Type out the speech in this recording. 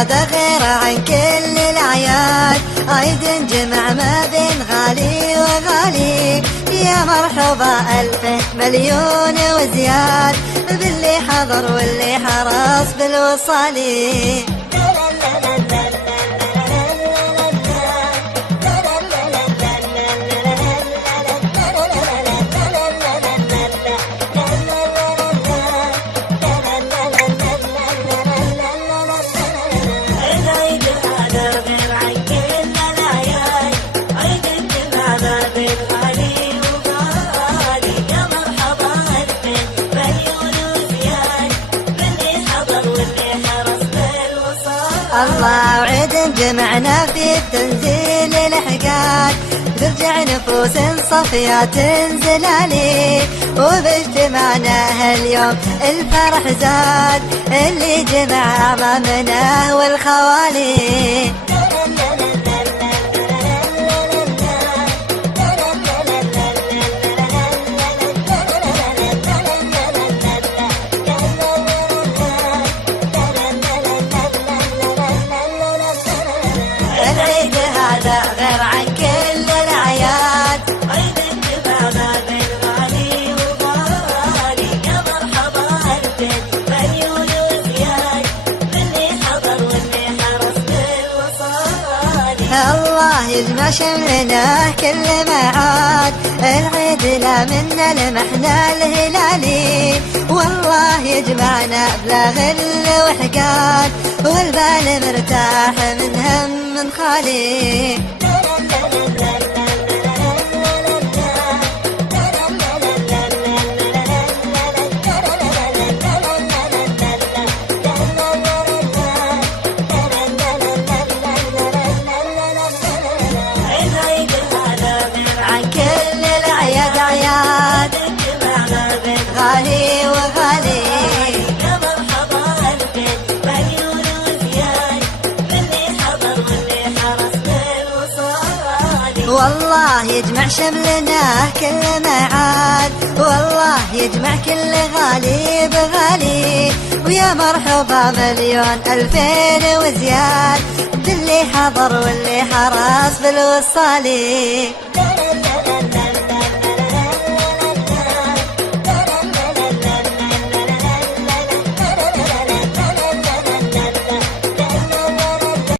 هذا غير عن كل الأعياد، عيد جمع ما بين غالي وغالي. يا مرحبا ألف مليون وزياد باللي حضر واللي حرص بالوصال. الله وعيد جمعنا في التنزيل الحقاد، ترجع نفوس صفية زلالي. وباجتماعنا هاليوم الفرح زاد، اللي جمع أعمامنا والخوالي. العيد هذا غير عن كل الأعياد، عيد الجمع ما بين غالي وغالي. يا مرحبا ألف مليون وزياد باللي حضر واللي حرص بالوصال. الله يجمع شملنا كل معاد، العيد لا منا لمحنا الهلالي. والله يجمعنا بلا غل وحقاد، والبال مرتاح من هم من خالي. العيد هذا عن كل الأعياد أعياد، غالي وغالي. والله يجمع شملنا كل معاد، والله يجمع كل غالي بغالي. ويا مرحبا مليون ألفين وزياد باللي حضر واللي حرص بالوصال.